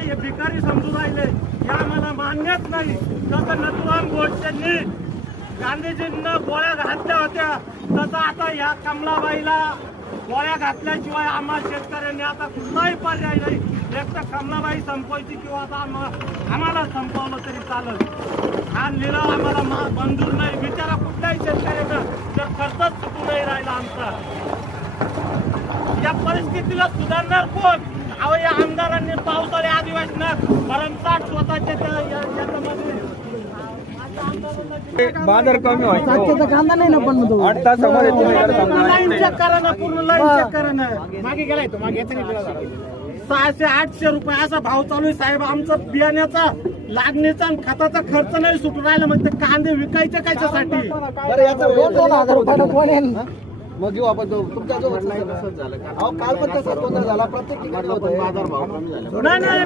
हे भिकारी समजून राहिले हे आम्हाला मान्यच नाही. जसं नथुराम गोडसेंनी गांधीजींना गोळ्या घातल्या होत्या तसं आता ह्या कमलाबाईला गोळ्या घातल्याशिवाय आम्हाला शेतकऱ्यांनी आता कुठलाही पर्याय नाही. एक तर कमलाबाई संपवायची किंवा आता आम्हाला संपवलं तरी चालत. हा लिलाव आम्हाला मंजूर नाही. बिचारा कुठल्याही शेतकऱ्यानं जर खर्चच चुकू नाही राहिला आमचा. या परिस्थितीला सुधारणार कोण? अहो या आमदारांनी पावसाळी अधिवेशनात भरमसाठ स्वतःच्या बाजार कमी व्हायचा कांदा नाही ना पण 8 तासामध्ये लाईन चेक करा ना, पूर्ण लाईन चेक करा ना. मागे गेलाय तो मागे 600-800 रुपये असा भाव चालू आहे साहेब. आमचं बियाण्याचा लागणीचा आणि खताचा खर्च नाही सुटून राहिला. म्हणजे कांदे विकायचे कशासाठी? मग घेऊ आपण तुमचा जो म्हणणं आहे तसंच झालं. काल पण तसंच गोंधळ झाला प्रत्येक ठिकाणी होतं. नाही नाही